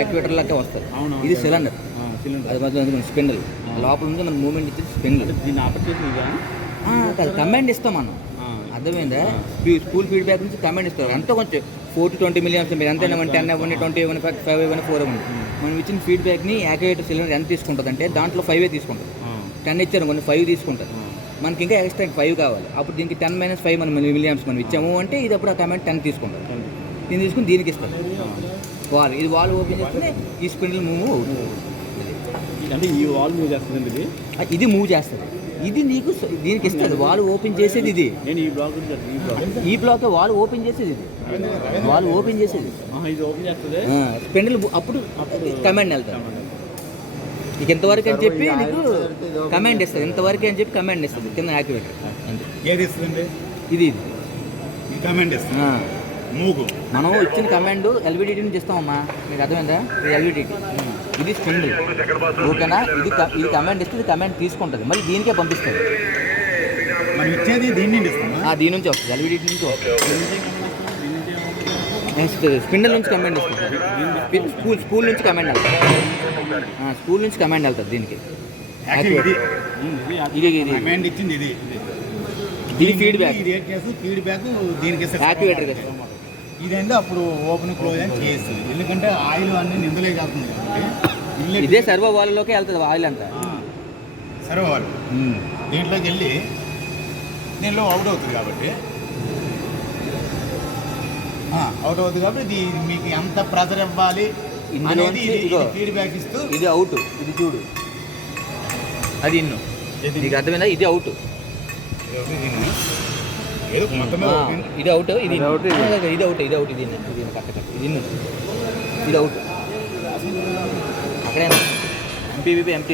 Activator లాగే వస్తుంది. ఇది సిలిండర్, అది మధ్యలో స్పిన్డల్ లోపల నుంచి మనకు మూమెంట్ ఇచ్చేది స్పిన్డల్. దీన్ని ఆపరేట్ కాదు, కమాండ్ ఇస్తాం మనం. అర్థమైందా? స్కూల్ ఫీడ్బ్యాక్ నుంచి కమాండ్ ఇస్తారు. అంతా కొంచెం 4 to 20 milliamps మీరు ఎంత 10 ఇవ్వండి, 20 ఇవ్వండి, 5 ఇవ్వండి, 4 ఇవ్వండి. మనం ఇచ్చిన ఫీడ్బ్యాక్ని యాక్టివేటర్ సిలిండర్ ఎంత తీసుకుంటుంది అంటే దాంట్లో 5 తీసుకుంటుంది. 10 ఇచ్చారు కొన్ని 5 తీసుకుంటుంది. మనకి ఇంకా ఎక్స్ట్రా 5 కావాలి. అప్పుడు దీనికి 10 - 5 మనం మిలియమ్స్ మనం ఇచ్చాము అంటే ఇది అప్పుడు ఆ కమాండ్ 10 తీసుకుంటుంది. దీన్ని తీసుకుని దీనికి ఇస్తాం. ఇది వాల్ ఓపెన్ చేస్తే ఈ స్పిన్డల్ మూవ్ అవుతుంది. అంటే ఈ వాల్ మూవ్ చేస్తుంది, ఇది మూవ్ చేస్తుంది. ఇది నీకు దీనికి ఇస్తుంది. వాల్ ఓపెన్ చేసేది ఇది. నేను ఈ బ్లాక్ వాల్ ఓపెన్ చేసేది ఇది. వాల్ ఓపెన్ చేసేది ఇది ఓపెన్ చేస్తుంది. స్పిన్డల్ అప్పుడు కమాండ్ వెళ్తాను. నీకు ఎంతవరకు అని చెప్పి నీకు కమాండ్ ఇస్తుంది. ఎంతవరకు అని చెప్పి కమాండ్ ఇస్తుంది కింద యాక్టివేటర్. ఏది ఇస్తుంది? ఇది కమాండ్ ఇస్తుంది. మనం ఇచ్చిన కమాండ్ ఎల్విడిటీ నుంచి ఇస్తామమ్మా. మీకు అర్థమైందా? ఇది ఎల్విడిటీ, ఇది స్పిన్డల్. ఓకేనా? ఇది కమాండ్ ఇస్తే ఇది కమాండ్ తీసుకుంటుంది, మళ్ళీ దీనికే పంపిస్తుంది. మనం ఇచ్చేది దీని నుంచి దీని నుంచి వస్తుంది, ఎల్విడిటీ నుంచి వస్తుంది. స్పిన్డల్ నుంచి కమాండ్ ఇస్తుంది. స్కూల్ నుంచి కమాండ్ వెళ్తుంది. స్కూల్ నుంచి కమాండ్ వెళ్తుంది దీనికి. ఇది ఫీడ్బ్యాక్ దీనికి యాక్టివేటర్. ఇదంటే అప్పుడు ఓపెన్ క్లోజ్ అని చేస్తుంది. ఎందుకంటే ఆయిల్ అన్ని నిందలే కాకుండా ఇదే సర్వో వాల్లోకి వెళ్తుంది ఆయిల్ అంతా. సర్వో వాల్ దీంట్లోకి వెళ్ళి దీనిలో అవుట్ అవుతుంది కాబట్టి మీకు ఎంత ప్రెజర్ ఇవ్వాలి అనేది ఫీడ్బ్యాక్ ఇస్తూ ఇది అవుట్. ఇది చూడు, అది ఇన్ను. నీకు అర్థమైందా? ఇది అవుట్, ఇది అవుట్, ఇది అవుట్, ఇది అవుట్, ఇది అవుట్, ఇది ఇది ఇన్ను, ఇది అవుట్. అక్కడే ఎంపీవీపీ ఎంపీ